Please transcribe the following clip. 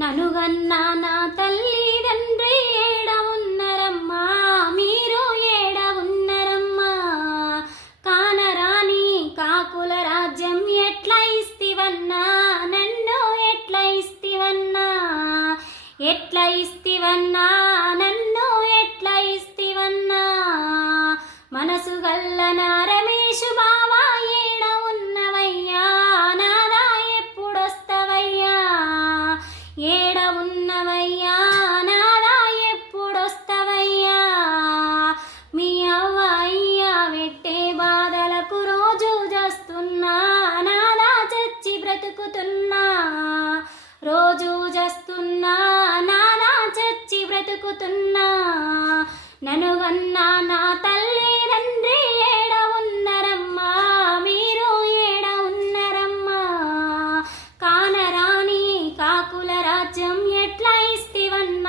ననుగన్నా నా తల్లిదండ్రి ఏడ ఉన్నరమ్మా, మీరు ఏడ ఉన్నరమ్మా. కానరాని కాకుల రాజ్యం ఎట్ల ఇస్తివన్నా, నన్ను ఎట్ల ఇస్తివన్నా, ఎట్ల ఇస్తివన్నా, నన్ను ఎట్ల ఇస్తివన్నా. మనసు గల్ల నా రమేషు బావా ఏడ ఉన్నవయ్యా, నాదా ఎప్పుడొస్తవయ్యా, ఏడ ఉన్నవయ్యా, నాదా ఎప్పుడొస్తవయ్యా. మీ అవ్వ అయ్యా పెట్టే బాధలకు రోజు చేస్తున్నా, నాదా చచ్చి బ్రతుకుతున్నా, రోజు చేస్తున్నా, నాదా చచ్చి బ్రతుకుతున్నా. ననుగన్నా నా తల్లిదండ్రి ఏడ ఉన్నరమ్మా, మీరు ఏడ ఉన్నరమ్మా. కానరాని కాకుల రాజ్యం ఎట్ల ఇస్తివన్నా,